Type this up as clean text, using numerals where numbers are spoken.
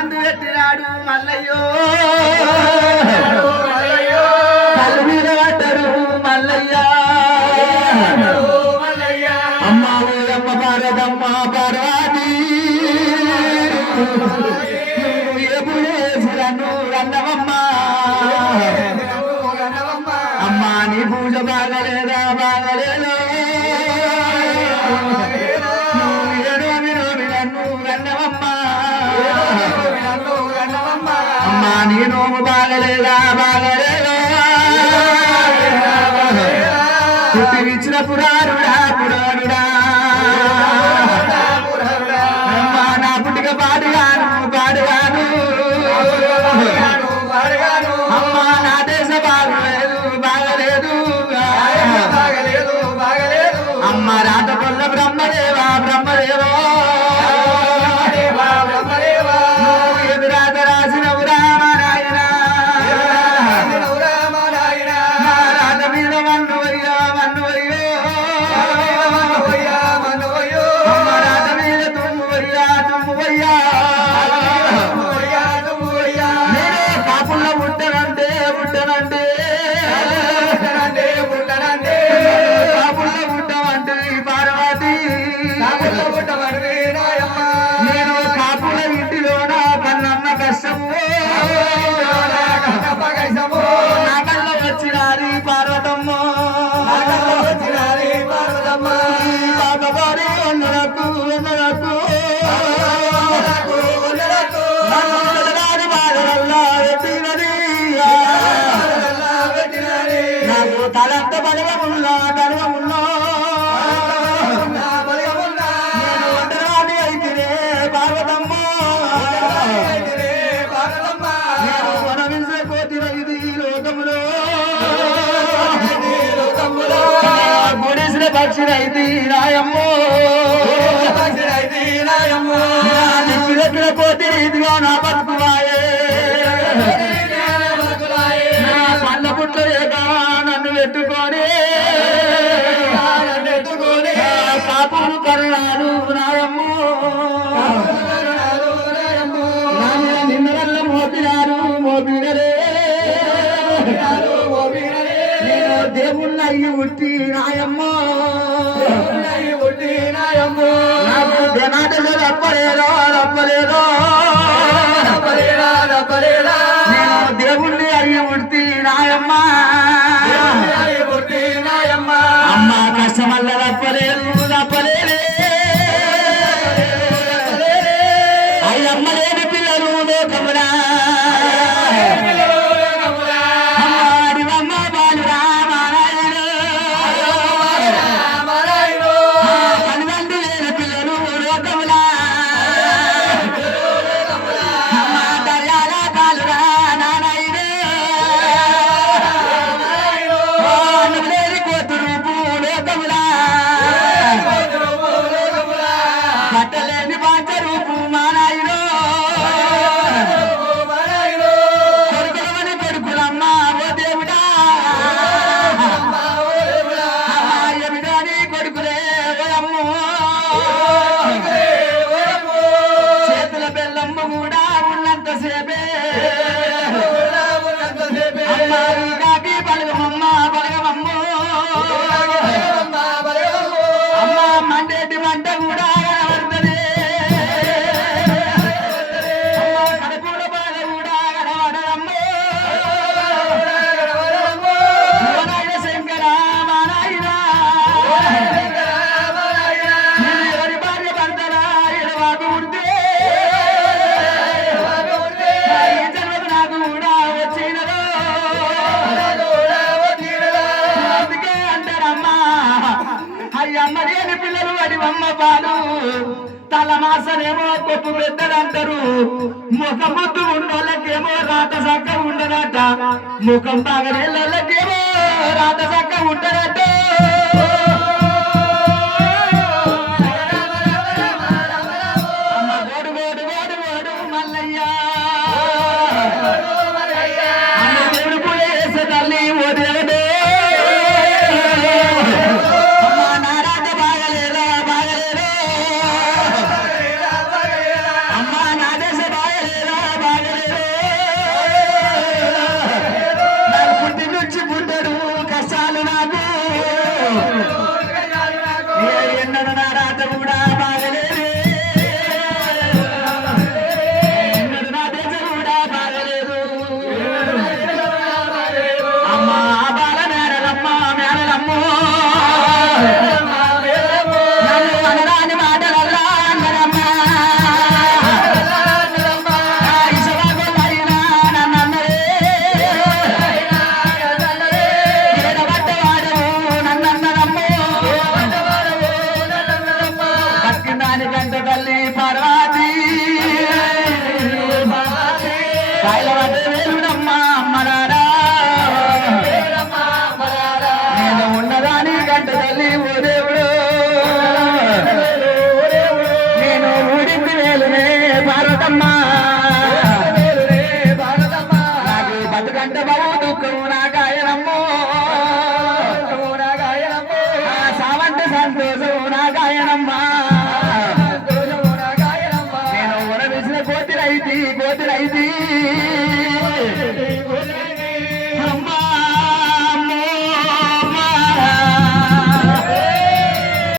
మందు పెట్టినాడు మల్లయ్యో కళ్ళు మీద పడ్డాడు మల్లయ్య అమ్మ ఓయమ్మ పార్వతమ్మ పార్వతి అమ్మా నీ పూజ బాగలేదా బాగలేదా అమ్మా నీ నోము బాగలేదా బాగలేదా పుట్టినిచ్చిన పురారుడా పురారుడా అమ్మా నా పుట్టిక పాడుగాను పాడుగాను అమ్మా నా దేశ బాగలేదు బాగలేదు అమ్మ రాత కొల్ల బ్రహ్మదేవా బ్రహ్మదేవా ఎదురాత రాసినవు రామనాయన నా రాత మీద మన్నువయ్యా మన్నువయ్యో అమ్మ రాత మీద తుమ్మువయ్యా తుమ్మువయ్యా నేనే కాపుల్ల పుట్టనంటే పుట్టనంటే కాపుల్ల పుట్టమంటే పార్వతి నేను కాపుల ఇంటిలోన కన్నన్న కష్టము నా కళ్ళ వచ్చినాది పార్వతమ్మ బాబగారి వందలకు వందలకు వందలాది బాధలల్లా పెట్టినది నాకు తలంత బలగమున్నా బలగమున్నా నేను వందలాది అయితేనే పార్వతమ్మ నేను వనవించకోతిన ఇది లోకములో గుడిసిన పక్షినైతి రాయమ్మో దగ్గర పోతే ఇదిగా నా బతుకులాయే నా పళ్ళ పుట్ల లేక నన్ను పెట్టుకొని కాపులు కరుణాలు నాయమ్మో నిన్న వల్ల మోపినారు మోపినరే నేను దేవుళ్ళ అయ్యి ఉట్టి నాయమ్మో నాకు జనాటలో రప్పలేదో రప్పలేదో నేను దేవుణ్ణి అయ్యి ఉట్టి నాయమ్మ అమ్మ కష్టమల్ల రప్పలేదు రప్పలేదే అయ్యమ్మ లేని పిల్లలు లోకమురా అమ్మ బాలురా మారాయణ పనిమంది లేని పిల్లలు లోకములా అమ్మ దర్యాల బాలురా నారాయణ లేని కోతురు లోకములా పట్టలేని పాంచ రూపు మారాయణ కొడుకులమని కొడుకులమ్మ ఓ దేవుడా ఎమిడాని కొడుకులే ఓయమ్మో చేతుల బెల్లమ్మ కూడా ఉన్నంతసేపే అమ్మ కాకి బలగమమ్మ బలగమమ్మో అమ్మ మండేటి మంట కూడా కనబడుతుంది అమ్మ కడుపుల బాధ కూడా కనబడమ్మో నాయన శంకర మా నాయన ఎవరి భార్య భర్తరా ఎడవాకు ఉంటే ఈ జన్మకు నాకు కూడా వచ్చినదో అందుకే అంటారమ్మా అయ్యమ్మ లేని పిల్లలు అడివమ్మ పాలు తల మాసనేమో కొప్పు పెద్దలంటారు ముఖం ముద్దు ఉన్నోళ్ళకేమో రాత సక్క ఉండదట ముఖం బాగలేళ్ళకేమో రాత సక్క ఉండదట